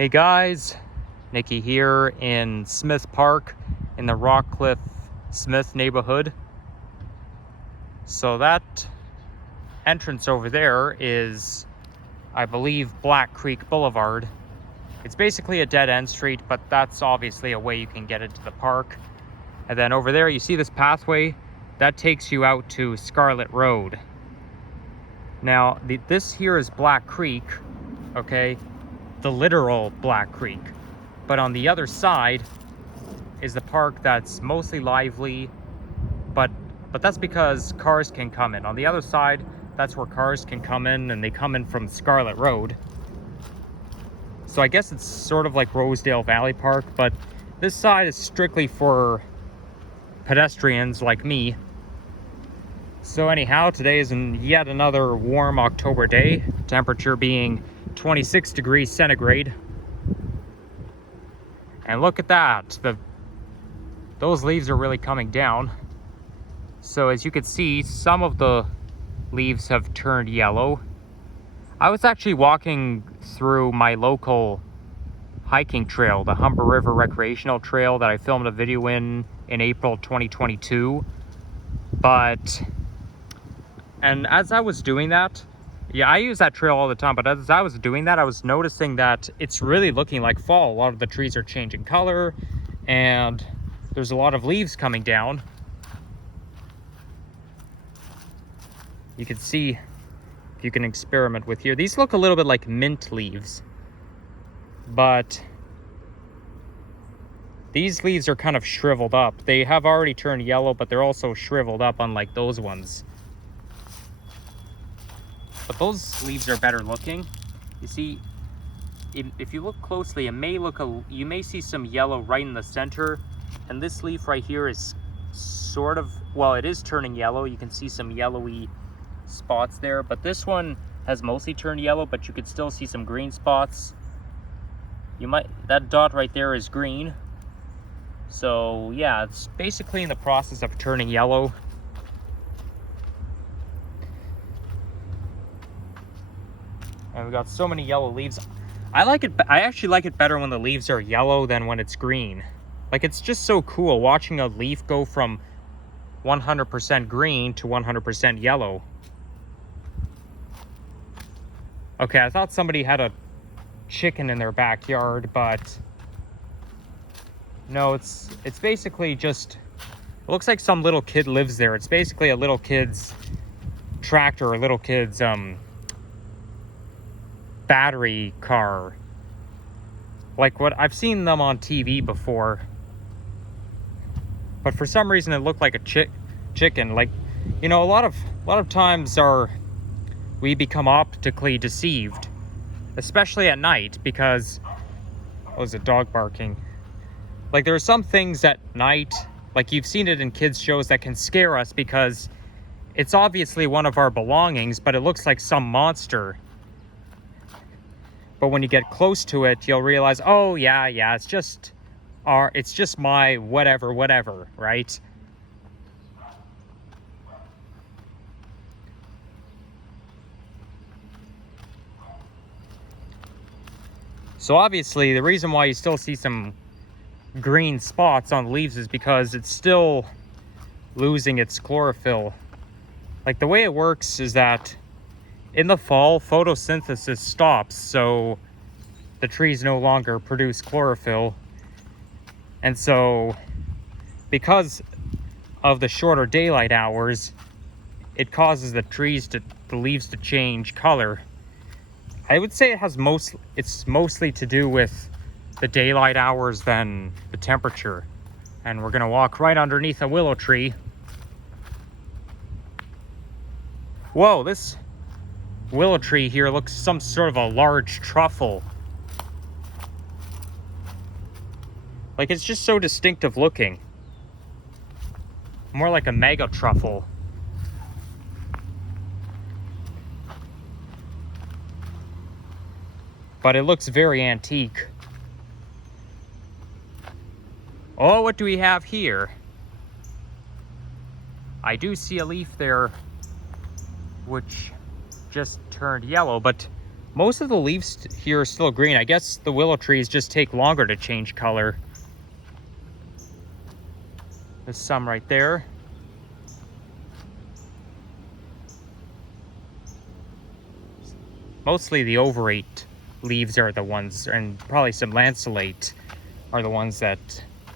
Hey guys, Nikki here in Smythe Park in the Rockcliffe Smythe neighborhood. So that entrance over there is, I believe, Black Creek Boulevard. It's basically a dead-end street, but that's obviously a way you can get into the park. And then over there, you see this pathway that takes you out to Scarlet Road. Now, this here is Black Creek, okay? The literal Black Creek. But on the other side is the park that's mostly lively, but that's because cars can come in. On the other side, that's where cars can come in, and they come in from Scarlet Road. So I guess it's sort of like Rosedale Valley Park, but this side is strictly for pedestrians like me. So anyhow, today is yet another warm October day, temperature being 26 degrees centigrade. And look at that, those leaves are really coming down. So as you can see, some of the leaves have turned yellow. I was actually walking through my local hiking trail, the Humber River Recreational Trail, that I filmed a video in April 2022. And as I was doing that, yeah, I use that trail all the time, but as I was doing that, I was noticing that it's really looking like fall. A lot of the trees are changing color, and there's a lot of leaves coming down. You can see, if you can experiment with here, these look a little bit like mint leaves, but these leaves are kind of shriveled up. They have already turned yellow, but they're also shriveled up, unlike those ones. But those leaves are better looking. You see, if you look closely, you may see some yellow right in the center. And this leaf right here is sort of, well, it is turning yellow. You can see some yellowy spots there. But this one has mostly turned yellow, but you could still see some green spots. That dot right there is green. So yeah, it's basically in the process of turning yellow. And we got so many yellow leaves. I actually like it better when the leaves are yellow than when it's green. Like, it's just so cool watching a leaf go from 100% green to 100% yellow. Okay, I thought somebody had a chicken in their backyard, but no, it's basically just, it looks like some little kid lives there. It's basically a little kid's tractor, a little kid's battery car, like what I've seen them on TV before, but for some reason it looked like a chicken. Like, you know, a lot of times we become optically deceived, especially at night, because was a dog barking. Like, there are some things at night, like you've seen it in kids shows, that can scare us because it's obviously one of our belongings, but it looks like some monster. But when you get close to it, you'll realize, oh yeah, it's just my whatever, right? So obviously, the reason why you still see some green spots on the leaves is because it's still losing its chlorophyll. Like, the way it works is that in the fall, photosynthesis stops, so the trees no longer produce chlorophyll. And so, because of the shorter daylight hours, it causes the leaves to change color. I would say it's mostly to do with the daylight hours than the temperature. And we're gonna walk right underneath a willow tree. Whoa, this willow tree here looks some sort of a large truffle. Like, it's just so distinctive looking. More like a mega truffle. But it looks very antique. Oh, what do we have here? I do see a leaf there which just turned yellow, but Most of the leaves here are still green. I guess the willow trees just take longer to change color. There's some right there. Mostly the overate leaves are the ones, and probably some lanceolate are the ones that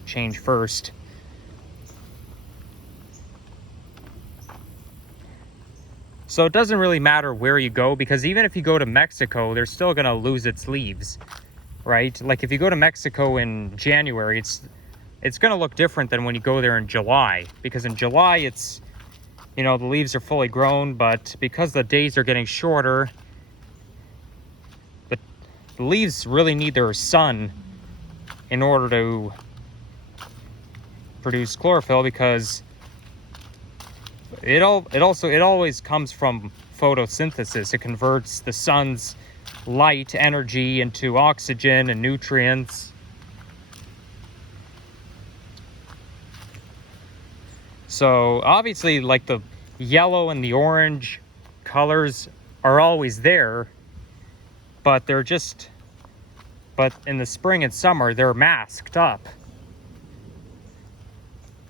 change first. So it doesn't really matter where you go, because even if you go to Mexico, they're still going to lose its leaves, right? Like if you go to Mexico in January, it's going to look different than when you go there in July, because in July it's, you know, the leaves are fully grown, but because the days are getting shorter, the leaves really need their sun in order to produce chlorophyll, because it always comes from photosynthesis. It converts the sun's light energy into oxygen and nutrients. So obviously, like, the yellow and the orange colors are always there, but in the spring and summer, they're masked up.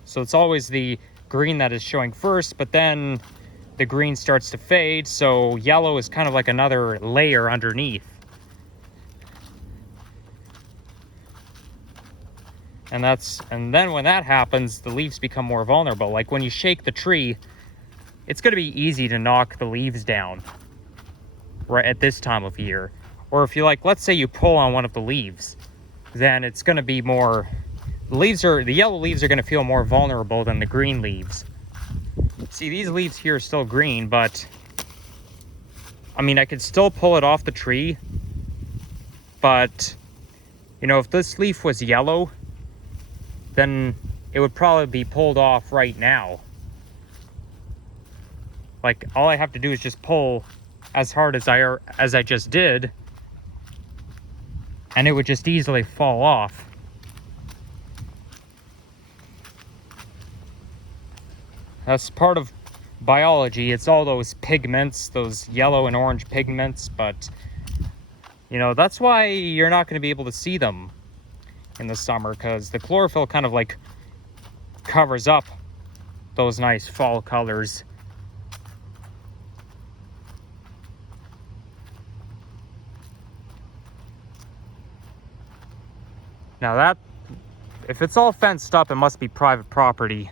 So it's always the green that is showing first, but then the green starts to fade, so yellow is kind of like another layer underneath. And then when that happens, the leaves become more vulnerable. Like when you shake the tree, it's going to be easy to knock the leaves down right at this time of year. Or if you, like, let's say you pull on one of the leaves, then it's going to be more, the yellow leaves are going to feel more vulnerable than the green leaves. See, these leaves here are still green, but I mean, I could still pull it off the tree, but you know, if this leaf was yellow, then it would probably be pulled off right now. Like, all I have to do is just pull as hard as I just did, and it would just easily fall off. That's part of biology. It's all those pigments, those yellow and orange pigments, but you know, that's why you're not going to be able to see them in the summer, because the chlorophyll kind of like covers up those nice fall colors. Now that, if it's all fenced up, it must be private property.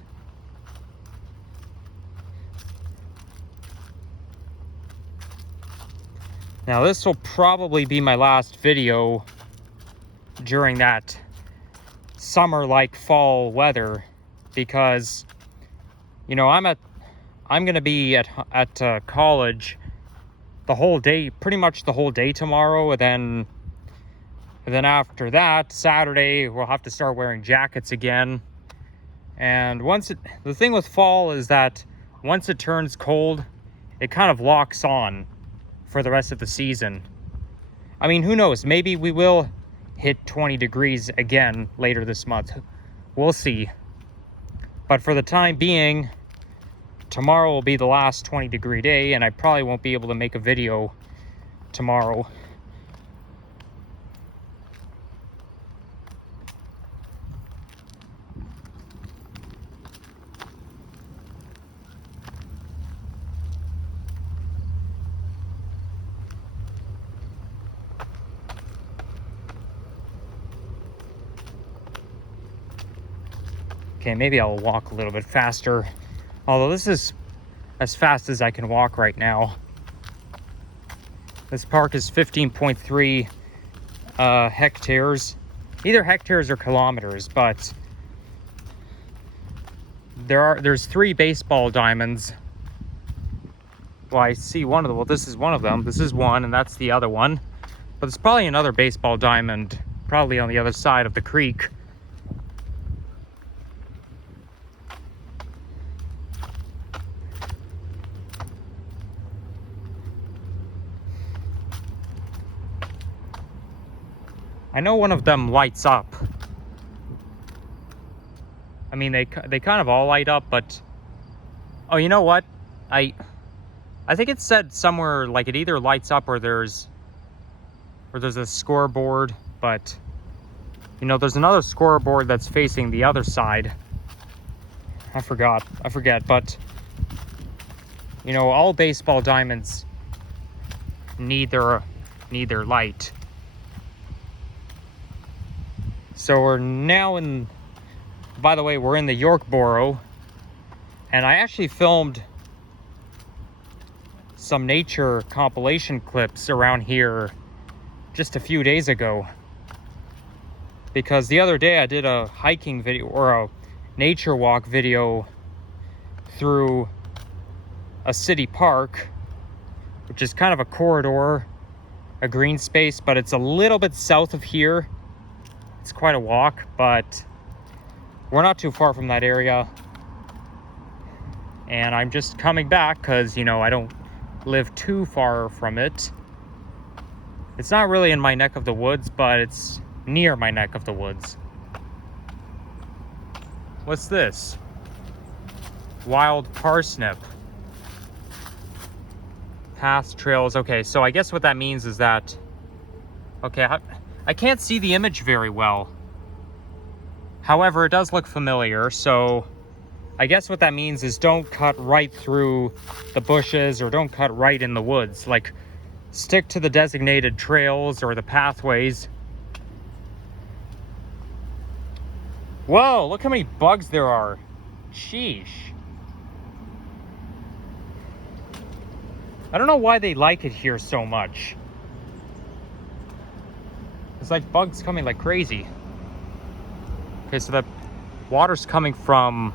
Now this will probably be my last video during that summer-like fall weather, because you know, I'm going to be at college the whole day, pretty much the whole day tomorrow, and then after that, Saturday, we'll have to start wearing jackets again. And the thing with fall is that once it turns cold, it kind of locks on for the rest of the season. I mean, who knows? Maybe we will hit 20 degrees again later this month. We'll see. But for the time being, tomorrow will be the last 20-degree day, and I probably won't be able to make a video tomorrow. Okay, maybe I'll walk a little bit faster. Although this is as fast as I can walk right now. This park is 15.3 hectares. Either hectares or kilometers, but there's 3 baseball diamonds. Well, I see one of them. Well, this is one of them. This is one, and that's the other one. But there's probably another baseball diamond, probably on the other side of the creek. I know one of them lights up. I mean, they kind of all light up, but oh, you know what? I think it said somewhere, like, it either lights up or there's where there's a scoreboard, but you know, there's another scoreboard that's facing the other side. I forget, but you know, all baseball diamonds need their light. So we're now in, by the way, we're in the Yorkboro, and I actually filmed some nature compilation clips around here just a few days ago, because the other day I did a hiking video, or a nature walk video, through a city park, which is kind of a corridor, a green space, but it's a little bit south of here. It's quite a walk, but we're not too far from that area. And I'm just coming back because, you know, I don't live too far from it. It's not really in my neck of the woods, but it's near my neck of the woods. What's this? Wild parsnip. Paths, trails. Okay, so I guess what that means is that, okay, I can't see the image very well. However, it does look familiar, so I guess what that means is don't cut right through the bushes, or don't cut right in the woods. Like, stick to the designated trails or the pathways. Whoa, look how many bugs there are. Sheesh. I don't know why they like it here so much. It's like bugs coming like crazy. Okay, so the water's coming from,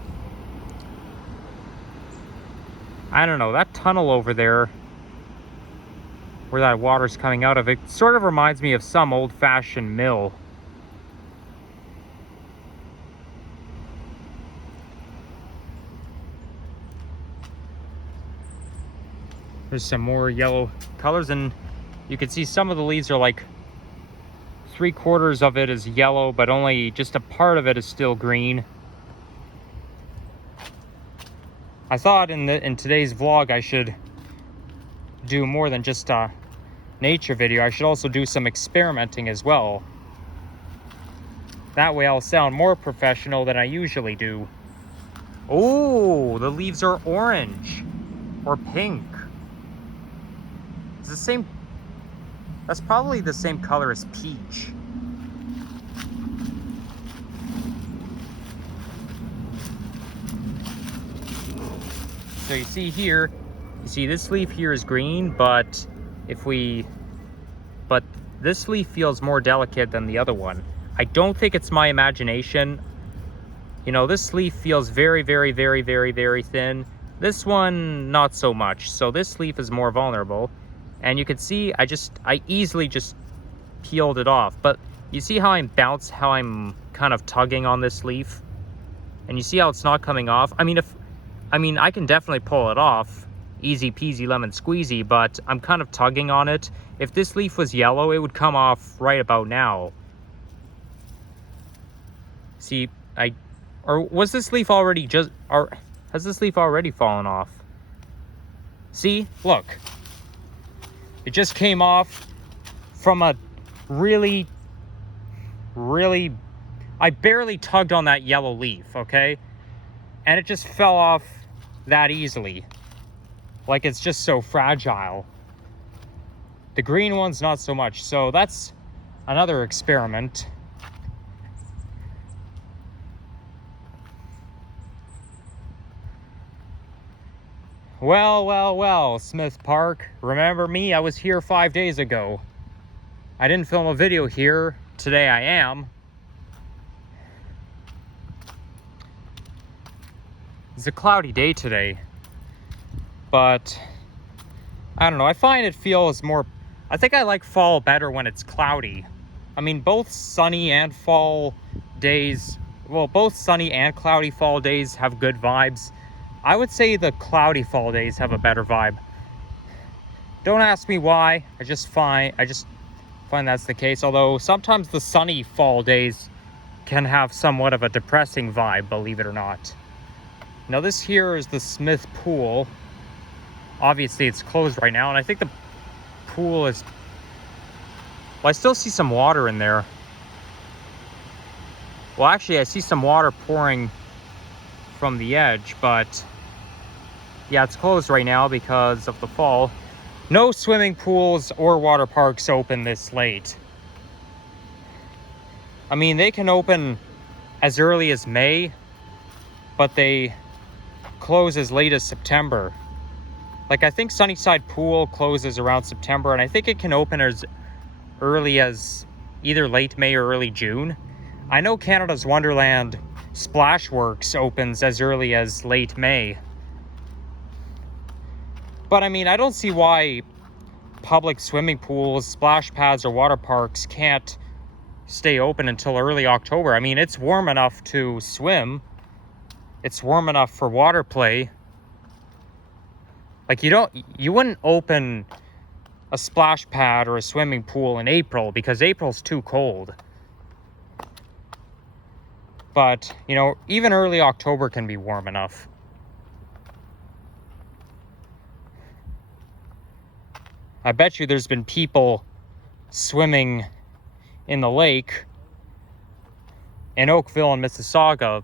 I don't know, that tunnel over there, where that water's coming out of, it sort of reminds me of some old-fashioned mill. There's some more yellow colors, and you can see some of the leaves are like 3/4 of it is yellow, but only just a part of it is still green. I thought in today's vlog I should do more than just a nature video. I should also do some experimenting as well. That way I'll sound more professional than I usually do. Oh, the leaves are orange or pink. It's the same, that's probably the same color as peach. So you see here, you see this leaf here is green, but this leaf feels more delicate than the other one. I don't think it's my imagination. You know, this leaf feels very, very, very, very, very thin. This one, not so much. So this leaf is more vulnerable. And you can see, I easily just peeled it off. But you see how I'm kind of tugging on this leaf? And you see how it's not coming off? I mean, I can definitely pull it off. Easy peasy lemon squeezy, but I'm kind of tugging on it. If this leaf was yellow, it would come off right about now. See, or was this leaf already has this leaf already fallen off? See, look. It just came off from a really, really, I barely tugged on that yellow leaf, okay? And it just fell off that easily. Like, it's just so fragile. The green one's not so much. So that's another experiment. Well, Smythe Park. Remember me? I was here 5 days ago. I didn't film a video here. Today I am. It's a cloudy day today. But I don't know. I find it feels more... I think I like fall better when it's cloudy. I mean, both sunny and fall days... Well, both sunny and cloudy fall days have good vibes. I would say the cloudy fall days have a better vibe. Don't ask me why. I just find that's the case. Although sometimes the sunny fall days can have somewhat of a depressing vibe, believe it or not. Now this here is the Smythe pool. Obviously it's closed right now, and I think the pool is Well, I still see some water in there. Well, actually, I see some water pouring from the edge, but yeah, it's closed right now because of the fall. No swimming pools or water parks open this late. I mean, they can open as early as May, but they close as late as September. Like, I think Sunnyside Pool closes around September, and I think it can open as early as either late May or early June. I know Canada's Wonderland Splashworks opens as early as late May. But I mean, I don't see why public swimming pools, splash pads, or water parks can't stay open until early October. I mean, it's warm enough to swim. It's warm enough for water play. Like, you wouldn't open a splash pad or a swimming pool in April because April's too cold. But, you know, even early October can be warm enough. I bet you there's been people swimming in the lake in Oakville and Mississauga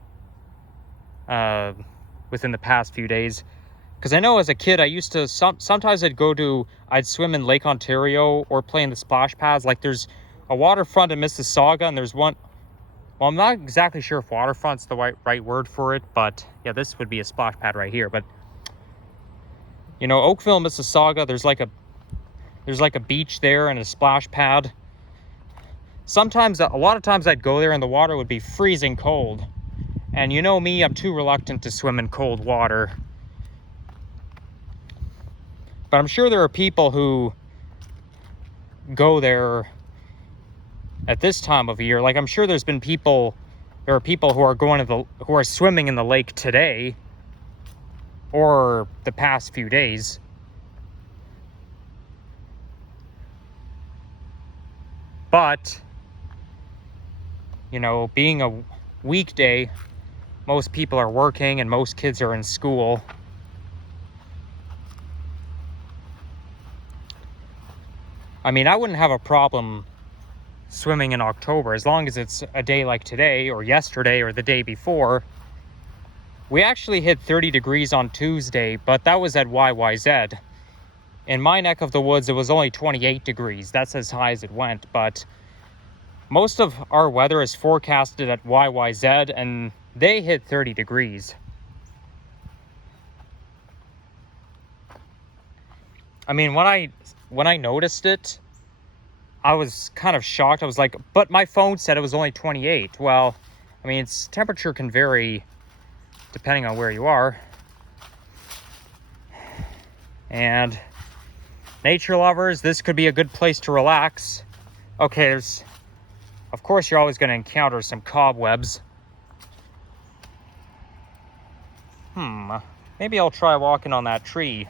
within the past few days. Because I know as a kid, I used to, sometimes I'd swim in Lake Ontario or play in the splash pads. Like, there's a waterfront in Mississauga, and there's one, well, I'm not exactly sure if waterfront's the right word for it, but yeah, this would be a splash pad right here. But, you know, Oakville, Mississauga, there's like a beach there and a splash pad. Sometimes, a lot of times I'd go there and the water would be freezing cold. And you know me, I'm too reluctant to swim in cold water. But I'm sure there are people who go there at this time of year. Like, I'm sure there are people who are who are swimming in the lake today or the past few days. But, you know, being a weekday, most people are working and most kids are in school. I mean, I wouldn't have a problem swimming in October as long as it's a day like today or yesterday or the day before. We actually hit 30 degrees on Tuesday, but that was at YYZ. In my neck of the woods, it was only 28 degrees. That's as high as it went, but most of our weather is forecasted at YYZ, and they hit 30 degrees. I mean, when I noticed it, I was kind of shocked. I was like, but my phone said it was only 28. Well, I mean, temperature can vary depending on where you are. And nature lovers, this could be a good place to relax. Okay, of course, you're always going to encounter some cobwebs. Maybe I'll try walking on that tree.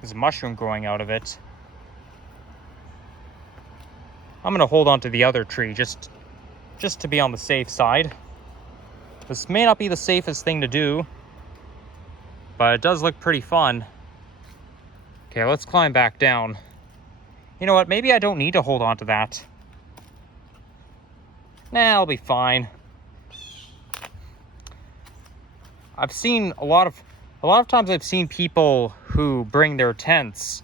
There's a mushroom growing out of it. I'm going to hold on to the other tree just to be on the safe side. This may not be the safest thing to do, but it does look pretty fun. Okay, let's climb back down. You know what? Maybe I don't need to hold on to that. Nah, I'll be fine. I've seen a lot of times I've seen people who bring their tents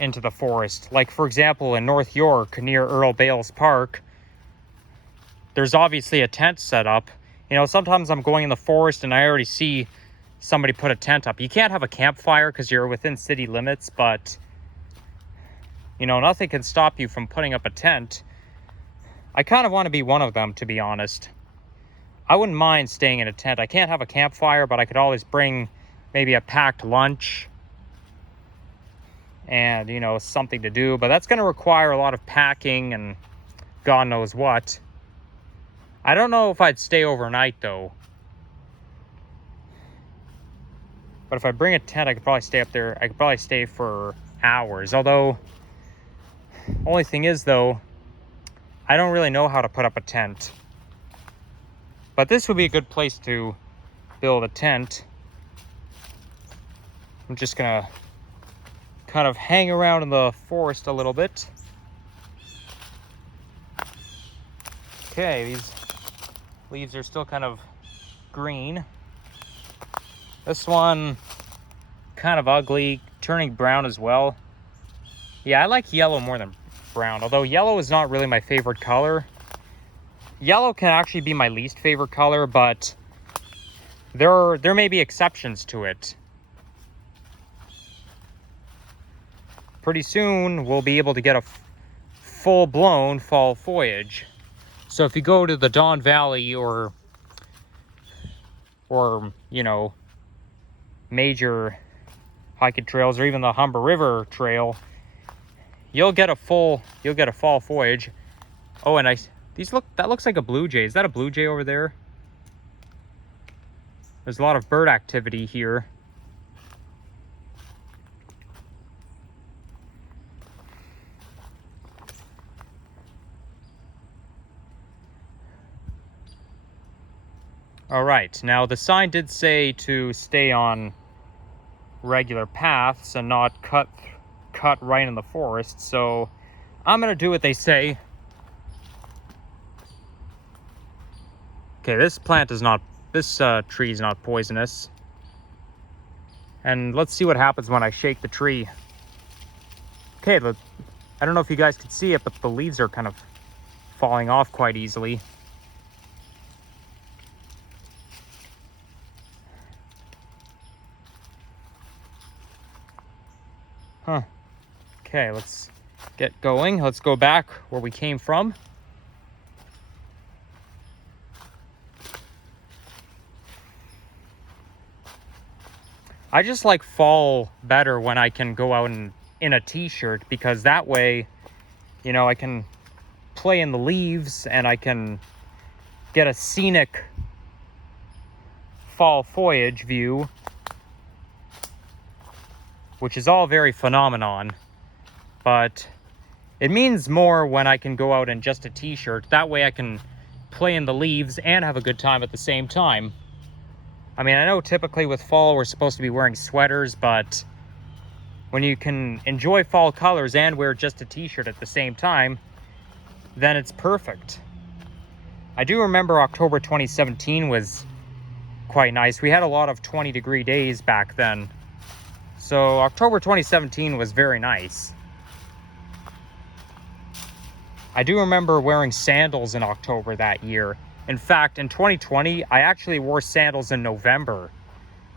into the forest. Like, for example, in North York near Earl Bales Park, there's obviously a tent set up. You know, sometimes I'm going in the forest and I already see somebody put a tent up. You can't have a campfire because you're within city limits, but, you know, nothing can stop you from putting up a tent. I kind of want to be one of them, to be honest. I wouldn't mind staying in a tent. I can't have a campfire, but I could always bring maybe a packed lunch and, you know, something to do. But that's going to require a lot of packing and God knows what. I don't know if I'd stay overnight, though. But if I bring a tent, I could probably stay up there. I could probably stay for hours. Although, only thing is, though, I don't really know how to put up a tent. But this would be a good place to build a tent. I'm just gonna kind of hang around in the forest a little bit. Okay, these leaves are still kind of green. This one, kind of ugly, turning brown as well. Yeah, I like yellow more than brown, although yellow is not really my favorite color. Yellow can actually be my least favorite color, but there may be exceptions to it. Pretty soon, we'll be able to get a full-blown fall foliage. So if you go to the Don Valley or you know, major hiking trails, or even the Humber River Trail, you'll get a fall foliage. Oh, and that looks like a blue jay. Is that a blue jay over there? There's a lot of bird activity here. All right, now the sign did say to stay on regular paths and not cut right in the forest, so I'm gonna do what they say. Okay, this tree is not poisonous. And let's see what happens when I shake the tree. Okay, I don't know if you guys can see it, but the leaves are kind of falling off quite easily. Huh. Okay, let's get going. Let's go back where we came from. I just like fall better when I can go out in a t-shirt, because that way, you know, I can play in the leaves and I can get a scenic fall foliage view, which is all very phenomenon, but it means more when I can go out in just a t-shirt. That way I can play in the leaves and have a good time at the same time. I mean, I know typically with fall we're supposed to be wearing sweaters, but when you can enjoy fall colors and wear just a t-shirt at the same time, then it's perfect. I do remember October 2017 was quite nice. We had a lot of 20-degree days back then. So October 2017 was very nice. I do remember wearing sandals in October that year. In fact, in 2020, I actually wore sandals in November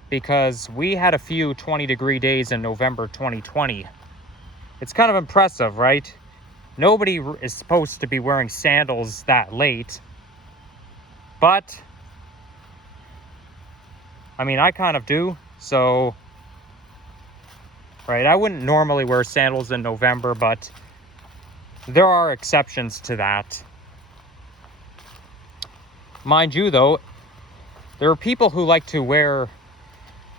because we had a few 20-degree days in November 2020. It's kind of impressive, right? Nobody is supposed to be wearing sandals that late. But, I mean, I kind of do, so... Right, I wouldn't normally wear sandals in November, but there are exceptions to that. Mind you, though, there are people who like to wear...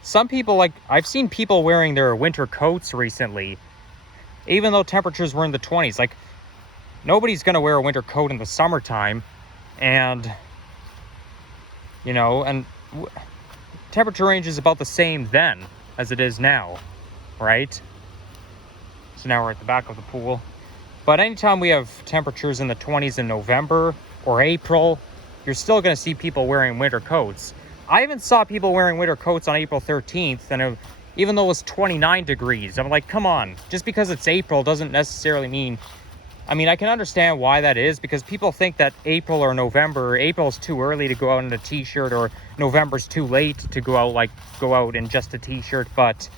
Some people I've seen people wearing their winter coats recently, even though temperatures were in the 20s. Like, nobody's going to wear a winter coat in the summertime, and, you know, and temperature range is about the same then as it is now. Right? So now we're at the back of the pool. But anytime we have temperatures in the 20s in November or April, you're still going to see people wearing winter coats. I even saw people wearing winter coats on April 13th, and even though it was 29 degrees, I'm like, come on. Just because it's April doesn't necessarily mean... I mean, I can understand why that is, because people think that April or November, April's too early to go out in a t-shirt, or November's too late to go out in just a t-shirt, but...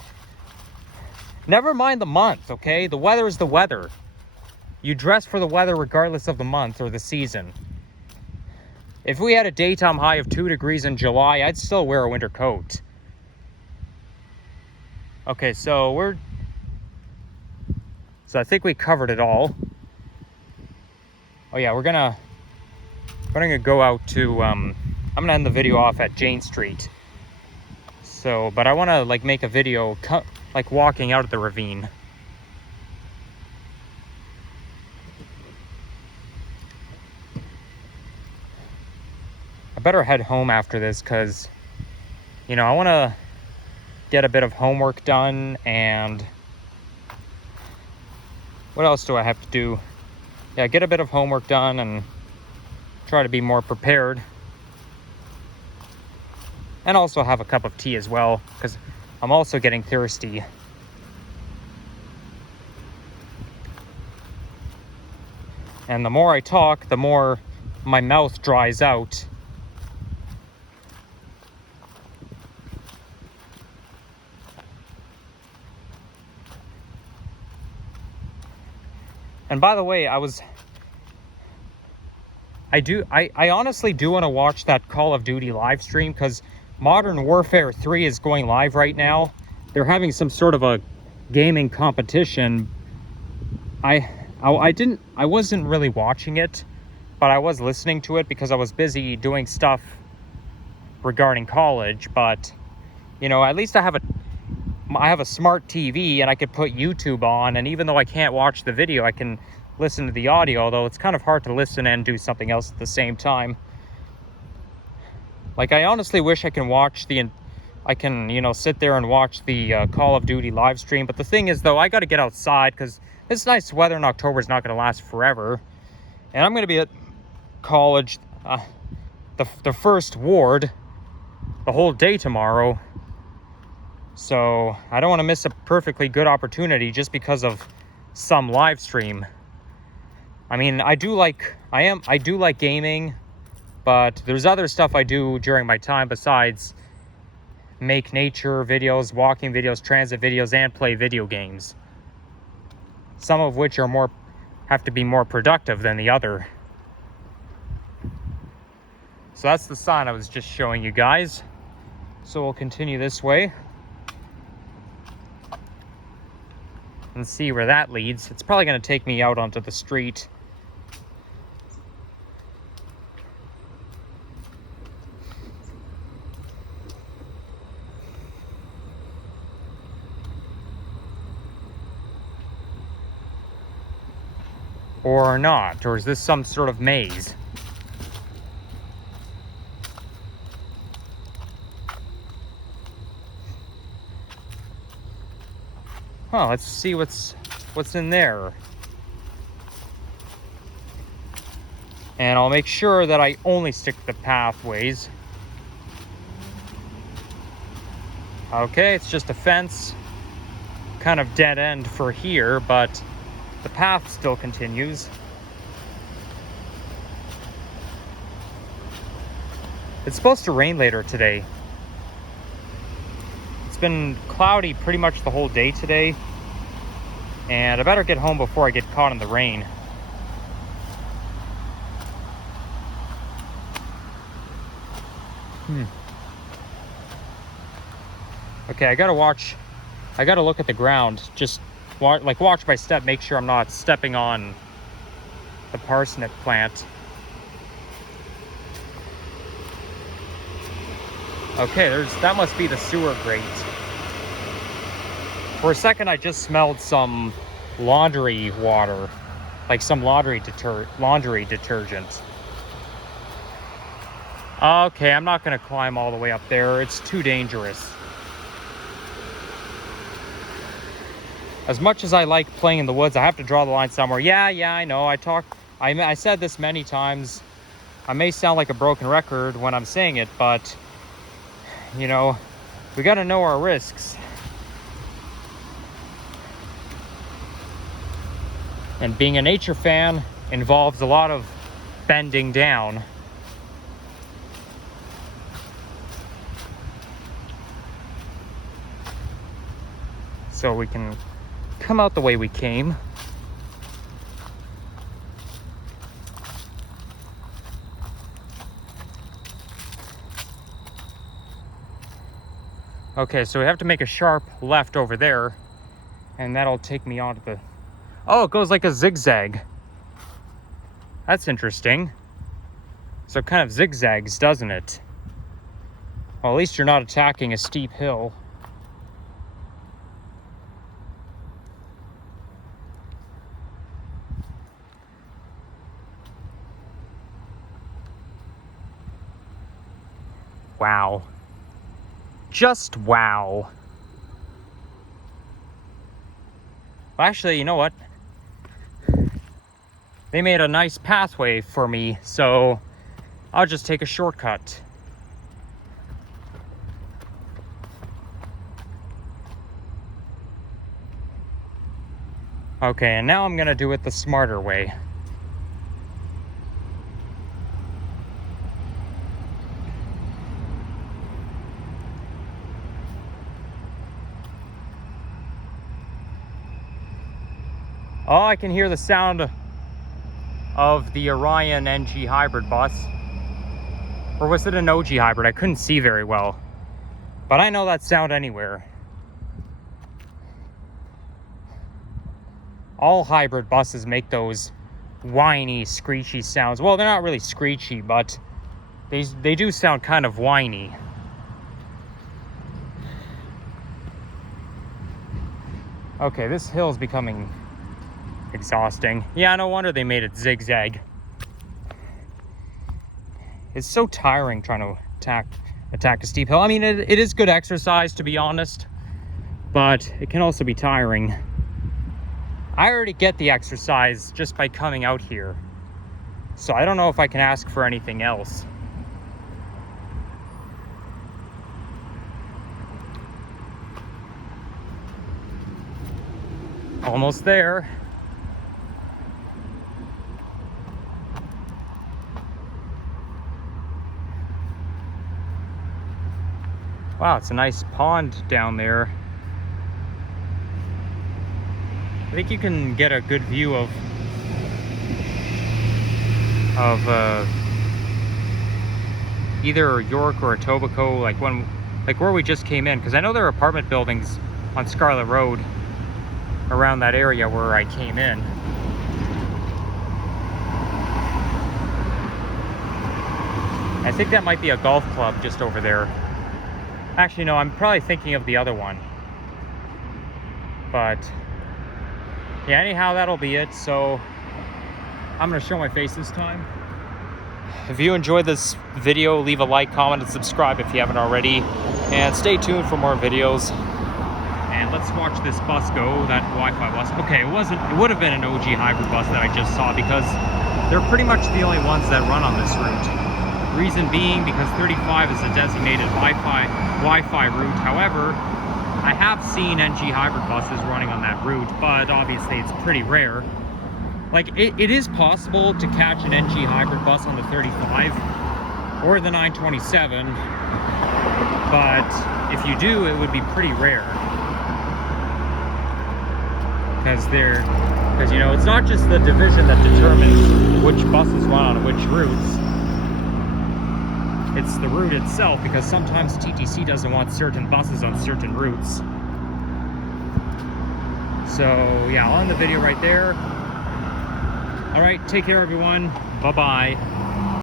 Never mind the month, okay? The weather is the weather. You dress for the weather regardless of the month or the season. If we had a daytime high of 2 degrees in July, I'd still wear a winter coat. Okay, so I think we covered it all. Oh yeah, we're gonna go out to, I'm gonna end the video off at Jane Street. So, but I wanna make a video walking out of the ravine. I better head home after this because, you know, I want to get a bit of homework done, and what else do I have to do? Yeah, get a bit of homework done, and try to be more prepared. And also have a cup of tea as well, because I'm also getting thirsty. And the more I talk, the more my mouth dries out. And by the way, I honestly do want to watch that Call of Duty live stream, because Modern Warfare 3 is going live right now. They're having some sort of a gaming competition. I wasn't really watching it, but I was listening to it because I was busy doing stuff regarding college. But you know, at least I have a smart TV and I could put YouTube on, and even though I can't watch the video, I can listen to the audio, although it's kind of hard to listen and do something else at the same time. Like, I honestly wish I can you know, sit there and watch the Call of Duty live stream. But the thing is, though, I got to get outside because this nice weather in October is not going to last forever. And I'm going to be at college, the first ward, the whole day tomorrow. So I don't want to miss a perfectly good opportunity just because of some live stream. I mean, I do like gaming, but there's other stuff I do during my time besides make nature videos, walking videos, transit videos, and play video games. Some of which have to be more productive than the other. So that's the sign I was just showing you guys. So we'll continue this way and see where that leads. It's probably going to take me out onto the street. Or not, or is this some sort of maze? Huh, let's see what's in there. And I'll make sure that I only stick to the pathways. Okay, it's just a fence. Kind of dead end for here, but the path still continues. It's supposed to rain later today. It's been cloudy pretty much the whole day today. And I better get home before I get caught in the rain. Okay, I gotta look at the ground. Just watch my step, make sure I'm not stepping on the parsnip plant. Okay, that must be the sewer grate. For a second, I just smelled some laundry water, like some laundry detergent. Okay, I'm not gonna climb all the way up there. It's too dangerous. As much as I like playing in the woods, I have to draw the line somewhere. Yeah, I know. I said this many times. I may sound like a broken record when I'm saying it, but, you know, we got to know our risks. And being a nature fan involves a lot of bending down. So we can come out the way we came. Okay, so we have to make a sharp left over there, and that'll take me onto the... Oh, it goes like a zigzag. That's interesting. So it kind of zigzags, doesn't it? Well, at least you're not attacking a steep hill. Wow. Just wow. Well, actually, you know what? They made a nice pathway for me, so I'll just take a shortcut. Okay, and now I'm gonna do it the smarter way. Oh, I can hear the sound of the Orion NG hybrid bus. Or was it an OG hybrid? I couldn't see very well. But I know that sound anywhere. All hybrid buses make those whiny, screechy sounds. Well, they're not really screechy, but they do sound kind of whiny. Okay, this hill is becoming exhausting. Yeah, no wonder they made it zigzag. It's so tiring trying to attack a steep hill. I mean, it is good exercise, to be honest, but it can also be tiring. I already get the exercise just by coming out here, so I don't know if I can ask for anything else. Almost there. Wow, it's a nice pond down there. I think you can get a good view of either York or Etobicoke, like where we just came in, because I know there are apartment buildings on Scarlet Road around that area where I came in. I think that might be a golf club just over there. Actually, no, I'm probably thinking of the other one. But yeah, anyhow, that'll be it. So I'm gonna show my face this time. If you enjoyed this video, leave a like, comment, and subscribe if you haven't already. And stay tuned for more videos. And let's watch this bus go, that Wi-Fi bus. Okay, it would have been an OG hybrid bus that I just saw, because they're pretty much the only ones that run on this route. Reason being because 35 is a designated Wi-Fi route. However, I have seen NG hybrid buses running on that route, but obviously it's pretty rare. Like, it is possible to catch an NG hybrid bus on the 35 or the 927, but if you do, it would be pretty rare. Because you know, it's not just the division that determines which buses run on which routes. It's the route itself, because sometimes TTC doesn't want certain buses on certain routes. So yeah, I'll end the video right there. All right, take care everyone. Bye-bye.